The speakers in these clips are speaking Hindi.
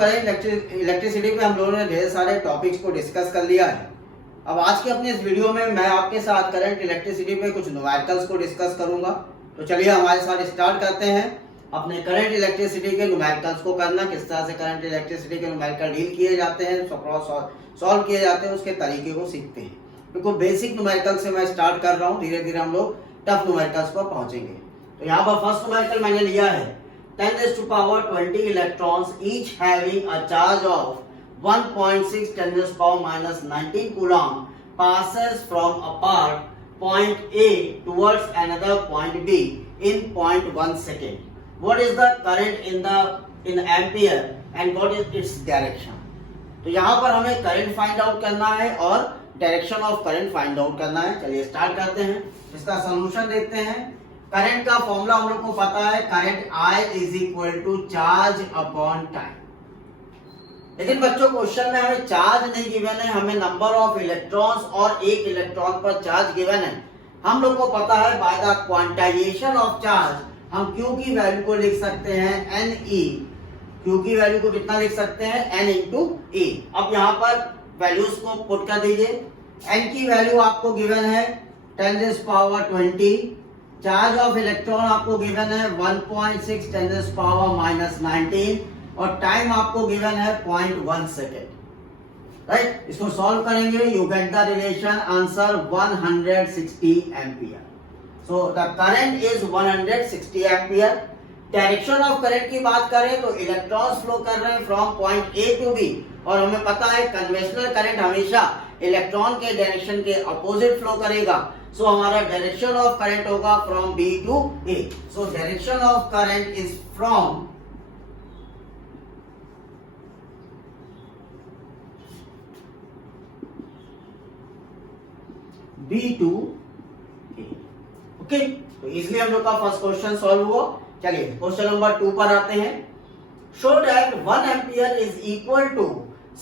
करेंट इलेक्ट्रिसिटी पे हम लोगों ने ढेर सारे टॉपिक्स को डिस्कस कर लिया है। अब आज के अपने इस वीडियो में मैं आपके साथ करंट इलेक्ट्रिसिटी पे कुछ न्यूमेरिकल्स को डिस्कस करूंगा। तो चलिए हमारे साथ स्टार्ट करते हैं अपने करंट इलेक्ट्रिसिटी के न्यूमेरिकल्स को करना, किस तरह से करंट इलेक्ट्रिसिटी के न्यूमेरिकल डील किए जाते हैं, सॉल्व किए जाते हैं, उसके तरीके को सीखते हैं। बिल्कुल बेसिक न्यूमेरिकल से मैं स्टार्ट कर रहा हूँ, धीरे धीरे हम लोग टफ न्यूमेरिकल्स पर पहुंचेंगे। तो यहाँ पर फर्स्ट न्यूमेरिकल मैंने लिया है 10⁻20 electrons each having a charge of 1.6 10⁻⁻19 coulomb passes from a point A towards another point B in 0.1 second. What is the current in ampere and what is its direction? तो यहाँ पर हमें करंट फाइंड आउट करना है और direction of current find out करना है। चलिए स्टार्ट करते हैं, इसका सॉल्यूशन देखते हैं। करंट का फॉर्मूला हम लोग को पता है, current I is equal to charge upon time. लेकिन बच्चों क्वेश्चन में हमें चार्ज नहीं गिवन है, हमें नंबर ऑफ इलेक्ट्रॉन्स और एक इलेक्ट्रॉन पर चार्ज गिवन है। हम लोग को पता है by the quantization of charge हम Q की वैल्यू को लिख सकते हैं Ne। Q की वैल्यू को कितना लिख सकते हैं, N इंटू E। अब यहाँ पर वैल्यूज को पुट कर दीजिए। N की वैल्यू आपको गिवन है 10⁻20, चार्ज ऑफ इलेक्ट्रॉन आपको गिवन है 1.6 10⁻⁻19 और टाइम आपको गिवन है 0.1 सेकेंड। राइट, इसको सॉल्व करेंगे, you get the relation answer 160 ampere. So the current is 160 ampere. Direction of current की बात करें तो इलेक्ट्रॉन्स फ्लो कर रहे हैं from point A to B, और हमें पता है कन्वेंशनल करंट हमेशा इलेक्ट्रॉन के डायरेक्शन के अपोजिट फ्लो करेगा। सो हमारा डायरेक्शन ऑफ करंट होगा from B to A. So direction of current is from B to A. Okay, तो इसलिए हम लोग का फर्स्ट क्वेश्चन सॉल्व हुआ। चलिए क्वेश्चन नंबर 2 पर आते हैं। Show that 1 ampere is equal to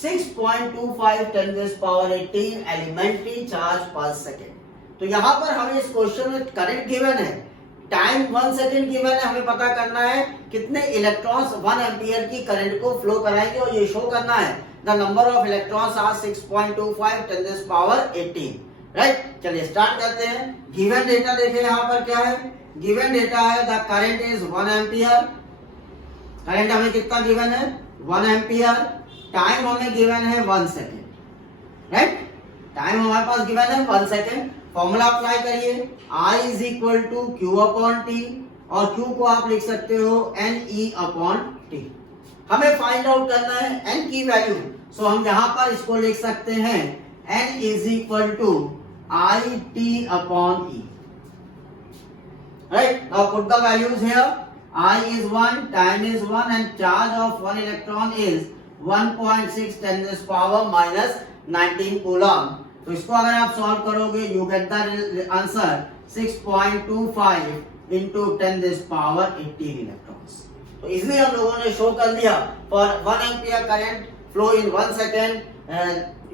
6.25 10⁻18 elementary charge per second. तो यहाँ पर हमें इस क्वेश्चन में करंट गिवन है, टाइम 1 सेकेंड गिवन है, हमें पता करना है कितने इलेक्ट्रॉन्स 1 एम्पियर की करंट को फ्लो कराएंगे और ये शो करना है the number of electrons are 6.25 10⁻18। Right, चलिए स्टार्ट करते हैं। गिवन डेटा देखें यहाँ पर क्या है, गिवन डेटा है the current is 1 ampere. Current हमें कितना गिवन है, 1 एम्पियर। टाइम हमें गिवन है 1 सेकेंड। राइट, टाइम हमारे पास गिवन है 1 सेकेंड। फॉर्मूला अप्लाई करिए, I is equal to Q upon T, और Q को आप लिख सकते हो NE अपॉन T। हमें फाइंड आउट करना है N की वैल्यू, सो हम यहाँ पर इसको लिख सकते हैं N is equal to IT upon E। Right, now put the values here. I is 1, time is 1 and charge of 1 electron is 1.6 10⁻⁻19 coulomb. तो इसको अगर आप सॉल्व करोगे you get the answer 6.25 into 10⁻18 electrons. तो इसलिए हम लोगों ने शो कर दिया for 1 ampere current flow in 1 second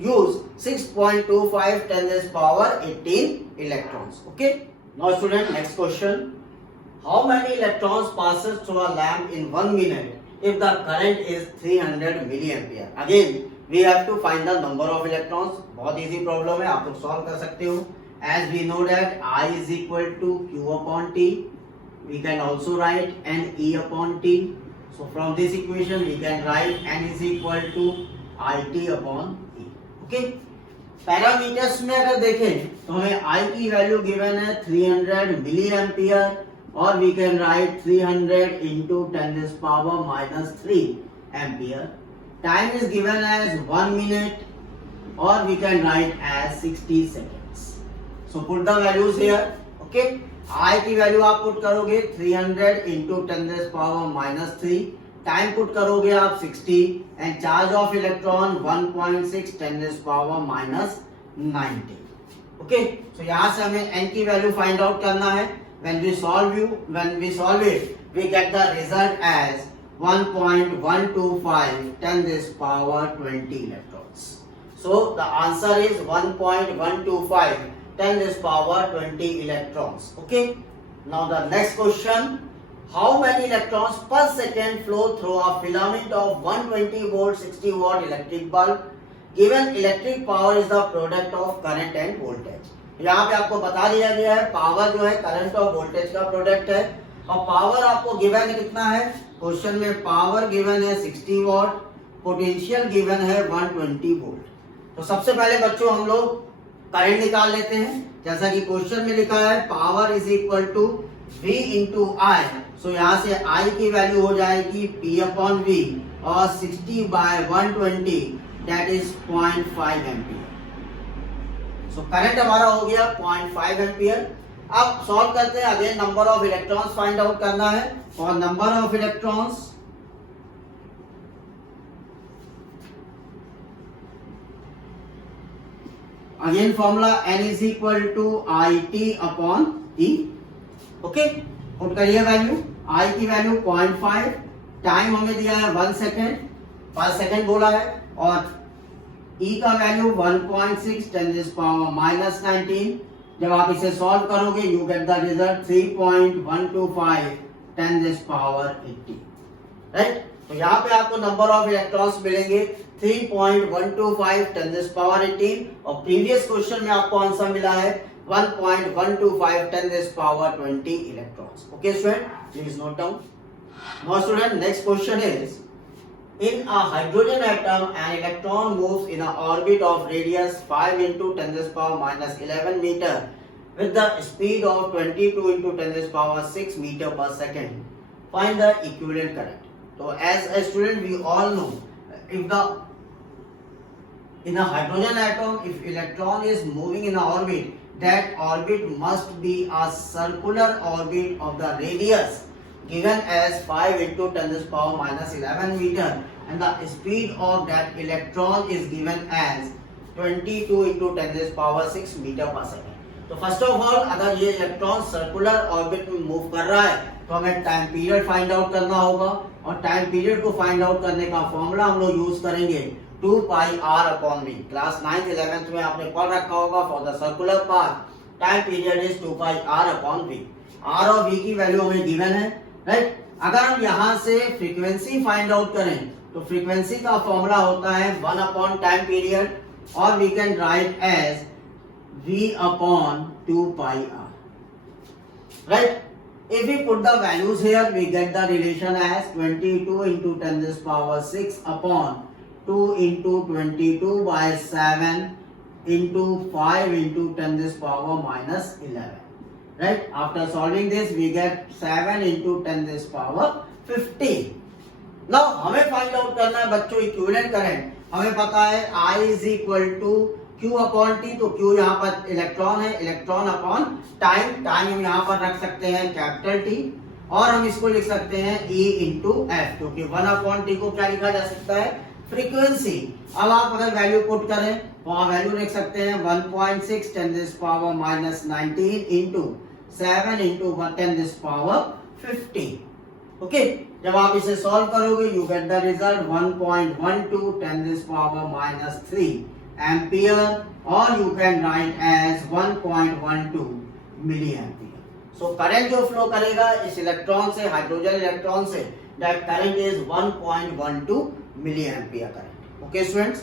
use 6.25 10⁻18 electrons. Okay, now student, next question. How many electrons passes through a lamp in 1 minute if the current is 300 milliampere? Again we have to find the number of electrons. बहुत इजी प्रॉब्लम है, आप लोग सॉल्व कर सकते हो। As we know that I is equal to Q upon T, we can also write NE upon T. So from this equation we can write N is equal to IT upon E. Okay, parameters में अगर देखें तो हमें I की वैल्यू गिवन है 300 मिली एम्पियर, और we can write 300 into 10⁻³ ampere. Time is given as 1 minute, or we can write as 60 seconds. So put the values here. Okay, I की वैल्यू आप पुट करोगे 300 into 10⁻³ टाइम पुट करोगे आप 60 and charge of electron 1.6 10⁻⁻19। Okay, so यहाँ से हमें n की वैल्यू फाइंड आउट करना है। when we solve it we get the result as 1.125 10⁻20 electrons. So the answer is 1.125 10⁻20 electrons. Okay, now the next question, how many electrons per second flow through a filament of 120 volt 60 watt electric bulb given electric power is the product of current and voltage. यहाँ पे आपको बता दिया गया है पावर जो है करंट और वोल्टेज का प्रोडक्ट है, और पावर आपको गिवन कितना है, क्वेश्चन में पावर गिवन है 60 वॉट, पोटेंशियल गिवन है 120 वोल्ट। तो सबसे पहले बच्चों हम लोग करंट निकाल लेते हैं, जैसा कि क्वेश्चन में लिखा है power is equal to V into I. So यहाँ से I की वैल्यू हो जाएगी P अपॉन V और 60 by 120 that is 0.5 ampere. So current हमारा हो गया 0.5 एम्पियर। अब सॉल्व करते हैं, again number of electrons find out करना है। For number of electrons again formula n is equal to IT upon E। Okay, put करिए वैल्यू, I की वैल्यू 0.5, टाइम हमें दिया है 1 सेकेंड, पर सेकेंड बोला है, और E का वैल्यू 1.6 10⁻⁻19। जब आप इसे सॉल्व करोगे you get the result 3.125 10⁻80। Right, तो यहाँ पे आपको नंबर ऑफ इलेक्ट्रॉन्स मिलेंगे 3.125 10⁻18, और प्रीवियस क्वेश्चन में आपको आंसर मिला है 1.125 10⁻20 electrons. Okay student, please note down. Now student, next question is in a hydrogen atom an electron moves in an orbit of radius 5 into 10⁻11 meter with the speed of 22 into 10⁻6 meter per second. Find the equivalent current. So as a student we all know, if in a hydrogen atom if electron is moving in an orbit, that orbit must be a circular orbit of the radius given as 5 into 10⁻11 meter, and the speed of that electron is given as 22 into 10⁻6 meter per second. तो फर्स्ट ऑफ ऑल अगर ये इलेक्ट्रॉन सर्कुलर ऑर्बिट में मूव कर रहा है तो हमें टाइम पीरियड फाइंड आउट करना होगा, और टाइम पीरियड को फाइंड आउट करने का फॉर्मूला हम लोग यूज करेंगे 2 pi r upon v। Class 9th 11th में आपने पढ़ रखा होगा, for the circular path time period is 2 pi r upon v। r और v की वैल्यू हमें गिवन है, राइट। अगर हम यहाँ से फ्रीक्वेंसी फाइंड आउट करें तो फ्रीक्वेंसी का फॉर्मूला होता है 1 अपॉन टाइम पीरियड, और we can write as v upon 2 pi r, right. If we put the values here, we get the relation as 22 into 10⁻6 upon 2 into 22 by 7 into 5 into 10⁻11. Right? After solving this, we get 7 into 10⁻50. Now हमें फाइंड आउट करना है बच्चों इक्विवेलेंट करंट। हमें पता है I is equal to Q upon T, तो Q यहाँ पर इलेक्ट्रॉन है, इलेक्ट्रॉन अपॉन टाइम, टाइम हम यहाँ पर रख सकते हैं कैपिटल T, और हम इसको लिख सकते हैं E इंटू F, क्योंकि 1 अपॉन T को क्या लिखा जा सकता है, फ्रीक्वेंसी। अब आप अगर वैल्यू पुट करें तो आप वैल्यू लिख सकते हैं 1.6 10⁻19 इंटू 7 इंटू 10⁻50। ओके, जब आप इसे सॉल्व करोगे you get the result 1.12 10⁻³ ampere, और you can write as 1.12 milliampere. So current जो फ्लो करेगा इस इलेक्ट्रॉन से, हाइड्रोजन इलेक्ट्रॉन से, that current is 1.12 milliampere current. Okay students,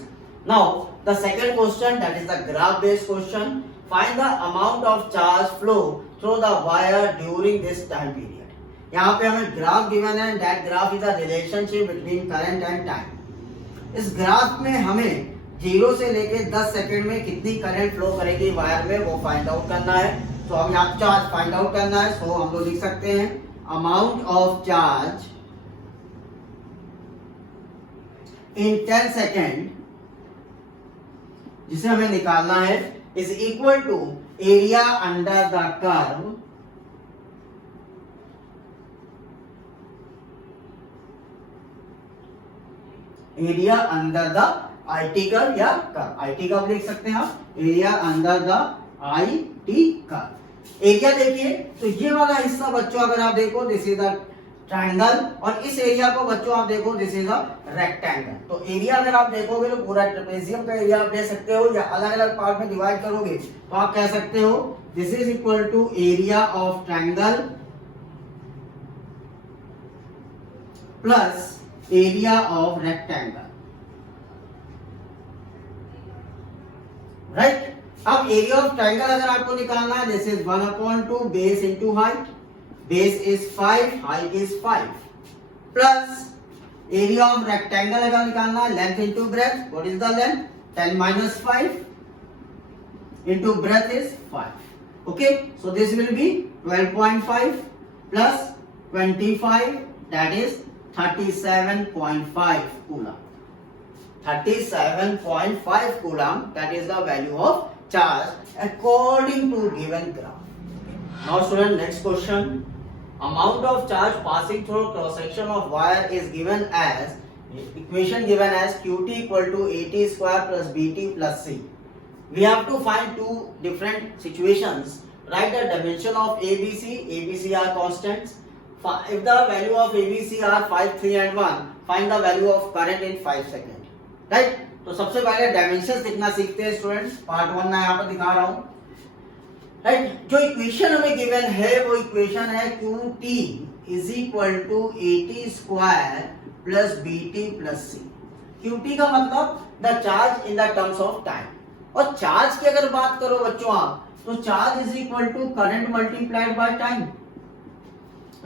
now the second question that is the graph based question. Find the amount of charge flow through the wire during this time period. यहाँ पे हमें ग्राफ गिवन है, that graph is the relationship between current and time. इस ग्राफ में हमें 0 से लेके 10 सेकंड में कितनी करंट फ्लो करेगी वायर में वो फाइंड आउट करना है। तो हमें यहाँ चार्ज फाइंड आउट करना है, सो हम लोग लिख सकते हैं amount of charge in 10 second, जिसे हमें निकालना है, is equal to area under the curve area under the IT curve या कर्व। IT कर्व लिख सकते हैं आप, area under the IT curve. Area देखिए तो ये वाला हिस्सा बच्चों अगर आप देखो दिस इज द ट्रायंगल, और इस एरिया को बच्चों आप देखो दिस इज अ रेक्टेंगल। तो एरिया अगर आप देखोगे तो पूरा ट्रेपेजियम का एरिया आप दे सकते हो, या अलग अलग पार्ट में डिवाइड करोगे तो आप कह सकते हो this is equal to area of triangle plus area of rectangle. Right? अब एरिया ऑफ ट्रायंगल अगर आपको निकालना है, this is 1/2 base into height, base is 5, height is 5, plus area of rectangle अगर निकालना है, length into breadth, what is the length, 10 minus 5 into breadth is 5. Okay, so this will be 12.5 plus 25, that is 37.5 coulomb. 37.5 coulomb, that is the value of charge according to given graph. Now student, next question. Amount of charge passing through cross section of wire is given as, equation given as qt equal to at square plus bt plus c. We have to find two different situations. Write the dimension of ABC. ABC are constants. If the value of ABC are 5, 3 and 1, find the value of current in 5 seconds. Right? तो सबसे पहले डायमेंशंस लिखना सीखते हैं स्टूडेंट्स. पार्ट 1 मैं यहाँ पर दिखा रहा हूँ. राइट, जो इक्वेशन हमें गिवन है वो इक्वेशन है QT is equal to AT square plus BT plus C. QT का मतलब the charge in the terms of time. और चार्ज की अगर बात करो बच्चों आप, तो charge is equal to current multiplied by time.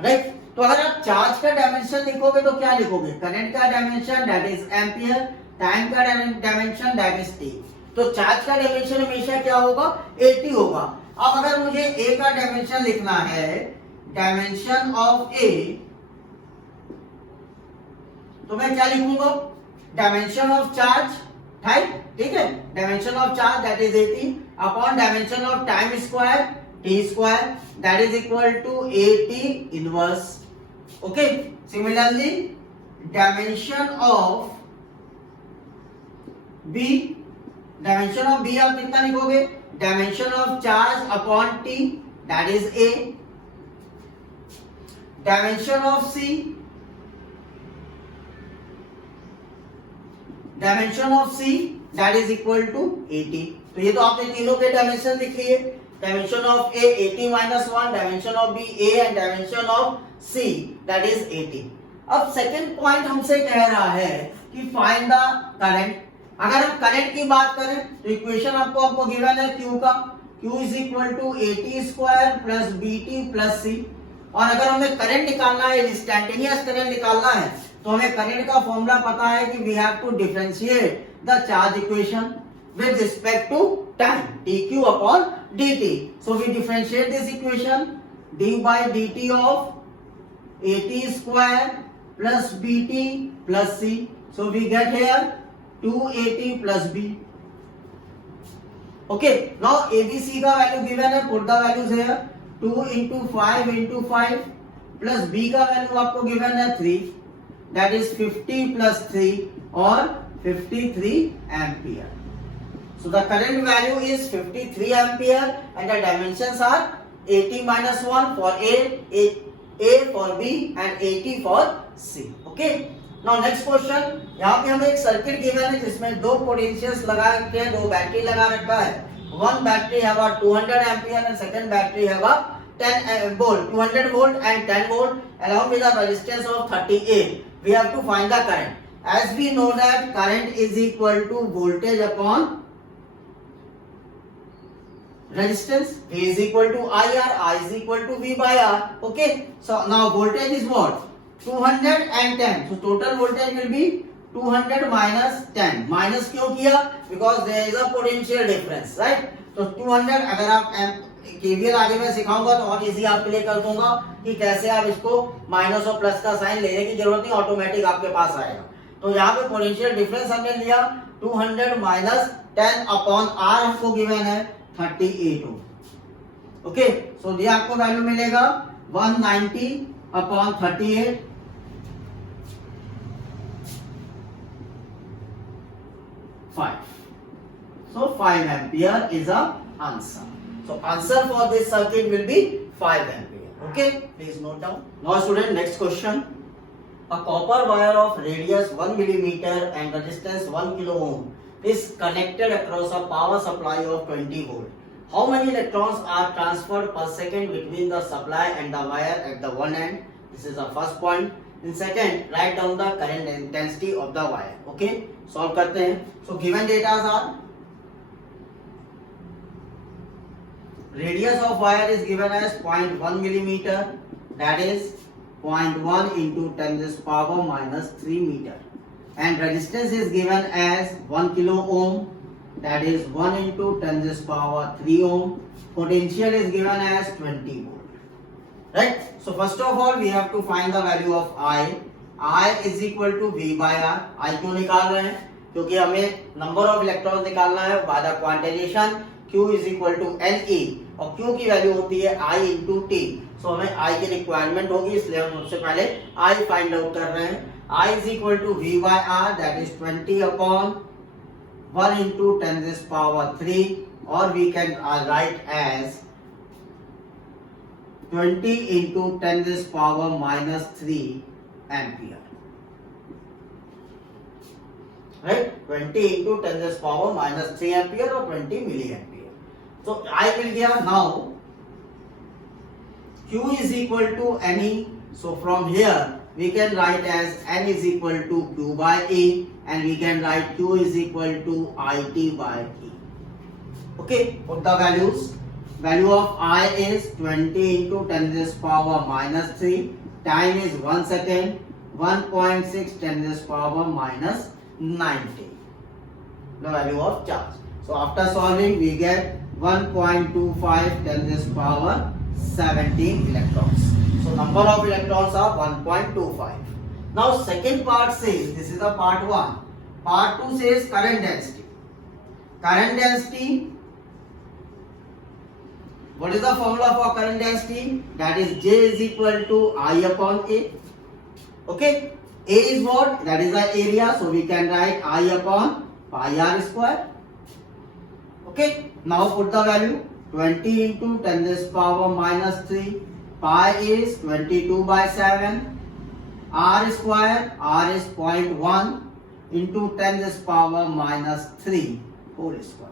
Right, तो अगर आप चार्ज का डायमेंशन लिखोगे तो क्या लिखोगे, करंट का dimension that is ampere, time का डायमेंशन दैट इज टी. तो चार्ज का डायमेंशन हमेशा क्या होगा, AT होगा. अब अगर मुझे A का डायमेंशन लिखना है, डायमेंशन ऑफ A, तो मैं क्या लिखूंगा, डायमेंशन ऑफ चार्ज, ठीक है, dimension of charge that is 80 upon dimension of time square t square that is equal to AT inverse. Okay, similarly dimension of B, dimension of B आप कितना लिखोगे, dimension of charge upon t that is A, dimension of C, dimension of C that is equal to 80. तो ये तो आपने तीनों के डायमेंशन लिख लिए. Dimension of A 80 minus 1, dimension of B A and dimension of C that is 80. अब सेकंड पॉइंट हमसे कह रहा है कि फाइंड द करंट. अगर हम करंट की बात करें तो इक्वेशन आपको गिवन है Q का, Q is equal to AT square plus BT plus C. और अगर हमें करंट निकालना है, इंस्टेंटेनियस करंट निकालना है, तो हमें करंट का फॉर्मूला पता है कि we have to differentiate the charge equation with respect to time, dq upon dt. So we differentiate this equation, d by dt of at square plus bt plus c. So we get here 2at plus b. Okay, now abc का वैल्यू गिवन है, put the values here, 2 into 5 into 5 plus b का वैल्यू आपको गिवन है 3, that is 50 plus 3 और 53 ampere. So the current value is 53 ampere and the dimensions are 80 minus 1 for A for B and 80 for C. Okay. Now next question. यहाँ पे हमें एक सर्किट गिवन है जिसमें दो पोटेंशियल्स लगा रखे हैं, दो बैटरी लगा रखा है. One battery have a 200 ampere and second battery have a 10 volt, 200 volt and 10 volt along with a resistance of 38. We have to find the current. As we know that current is equal to voltage upon resistance. V is equal to IR, I is equal to V by R. Okay, so now voltage is what, 210. So total voltage will be 200 minus 10. Minus क्यों किया, because there is a potential difference, right? तो 200, अगर आप KVL आगे मैं सिखाऊंगा तो और इजी आपके लिए कर दूंगा कि कैसे आप इसको माइनस और प्लस का साइन लेने की जरूरत नहीं, ऑटोमेटिक आपके पास आएगा. तो यहाँ पे पोटेंशियल डिफरेंस हमने लिया 200 माइनस 10 अपॉन R हमको गिवन है 38 ओम. ओके, सो ये आपको वैल्यू मिलेगा 190 upon 38, 5. So 5 ampere is a answer. So answer for this circuit will be 5 ampere. Okay, please note down. Now student, next question. A copper wire of radius 1 millimeter and resistance 1 kilo ohm is connected across a power supply of 20 volt. How many electrons are transferred per second between the supply and the wire at the one end? This is the first point. In second write down the current intensity of the wire. Okay, solve करते हैं। So given datas are radius of wire is given as 0.1 millimeter, that is 0.1 into 10 to the power minus 3 meter, and resistance is given as 1 kilo ohm, that is 1 into 10 to the power 3 ohm. Potential is given as 20 volt, right? So first of all we have to find the value of I is equal to V by R। I क्यों निकाल रहे हैं? क्योंकि हमें नंबर ऑफ इलेक्ट्रॉन निकालना है by the quantization Q is equal to NE, और Q की वैल्यू होती है I into T। सो हमें I की रिक्वायरमेंट होगी, इसलिए हम सबसे पहले I फाइंड आउट कर रहे हैं। I is equal to V by R, that is 20 upon 1 into 10 to the power 3, or we can write as 20 into 10 to the power minus 3 ampere, right? 20 into 10 to the power minus 3 ampere or 20 milliampere. So I will give now Q is equal to NE. So from here we can write as N is equal to Q by E, and we can write Q is equal to IT by E. Okay, put the values. Value of I is 20 into 10 to the power minus 3. Time is 1 second. 1.6 10 to the power minus 90. The value of charge. So after solving we get 1.25 10 to the power 17 electrons. So number of electrons are 1.25. Now second part says, this is the part 1. Part 2 says current density. Current density, what is the formula for current density? That is J is equal to I upon A. Okay, A is what? That is the area, so we can write I upon pi r square. Okay, now put the value 20 into 10 to the power minus 3. Pi is 22 by 7. R square, R is 0.1 into 10 to the power minus 3 whole square.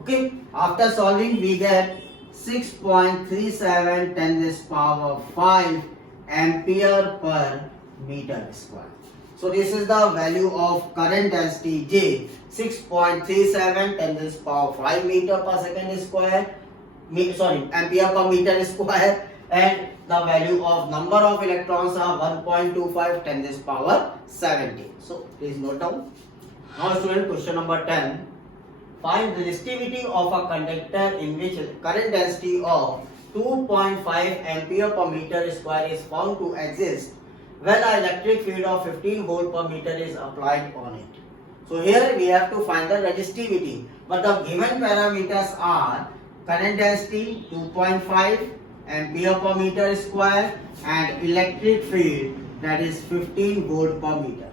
Okay, after solving we get 6.37 10 to the power 5 ampere per meter square. So this is the value of current density J, 6.37 10 to the power 5 meter per second square, ampere per meter square, and the value of number of electrons are 1.25 10 to the power 17. So please note down. Now student, question number 10. Find resistivity of a conductor in which current density of 2.5 ampere per meter square is found to exist when an electric field of 15 volt per meter is applied on it. So here we have to find the resistivity, but the given parameters are current density 2.5 ampere per meter square and electric field, that is 15 volt per meter.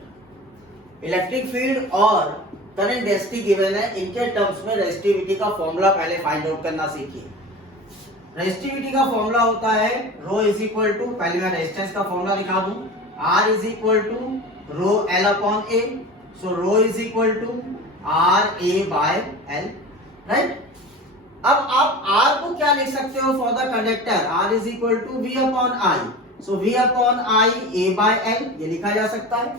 Electric field और करंट डेंसिटी गिवन है, इनके टर्म्स में रेजिस्टिविटी का फॉर्मूला पहले फाइंड आउट करना सीखिए। रेजिस्टिविटी का फॉर्मूला होता है रो इज इक्वल टू, पहले मैं रेजिस्टेंस का फॉर्मूला लिखा दूं, R is equal to rho L upon A. So rho is equal to R A by L, right. अब आप आर को क्या लिख सकते हो for the conductor, R is equal to V upon I. So V upon I A by L, ये लिखा जा सकता है।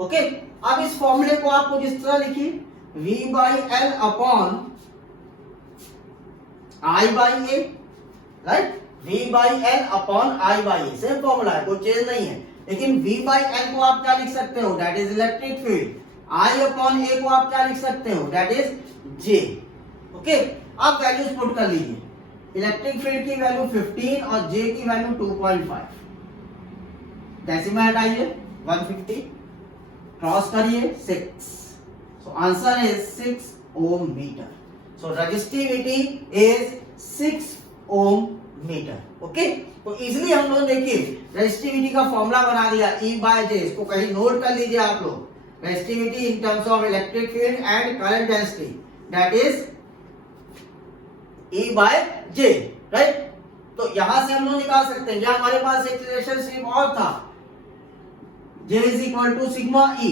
ओके, अब इस फॉर्मूले को आप कुछ इस तरह लिखिए, v by L upon I by A, right. v by L upon I by A, same formula है, कोई चेंज नहीं है। लेकिन v बाई एल को आप क्या लिख सकते हो, that is electric field. I upon A को आप क्या लिख सकते हो, दैट इज जे। ओके, आप वैल्यूज पुट कर लीजिए। इलेक्ट्रिक फील्ड की वैल्यू 15 और जे की वैल्यू 2.5। डेसिमल हटाइए 150, क्रॉस करिए 6। So answer is 6 ohm metre. So resistivity is 6 ohm metre. Okay, तो इजिली हम लोग देखिए रेजिस्टिविटी का फॉर्मूला बना दिया, ई बाय जे। इसको कहीं नोट कर लीजिए आप लोग। Resistivity in terms of electric field and current density, that is E by J, right. तो यहां से हम लोग निकाल सकते हैं, या हमारे पास एक रिलेशनशिप और था, J is equal to sigma E।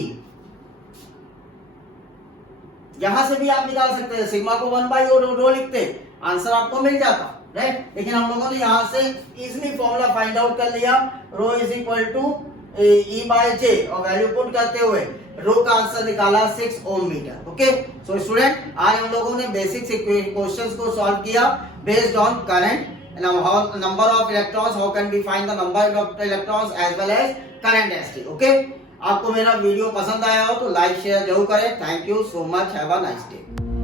यहां से भी आप निकाल सकते हैं, सिग्मा को 1 बाई रो लिखते, आंसर आपको मिल जाता। राइट। लेकिन हम लोगों ने यहाँ से इजिली फॉर्मूला फाइंड आउट कर लिया, rho is equal to E by J, और वैल्यू पुट करते हुए रो का आंसर निकाला 6 ohm metre. Okay, so student आज हम लोगों ने बेसिक क्वेश्चंस को सॉल्व किया based on current, number of electrons, how can we find the number of electrons as well as current density. Okay, आपको मेरा वीडियो पसंद आया हो तो लाइक शेयर जरूर करें। Thank you so much, have a nice day.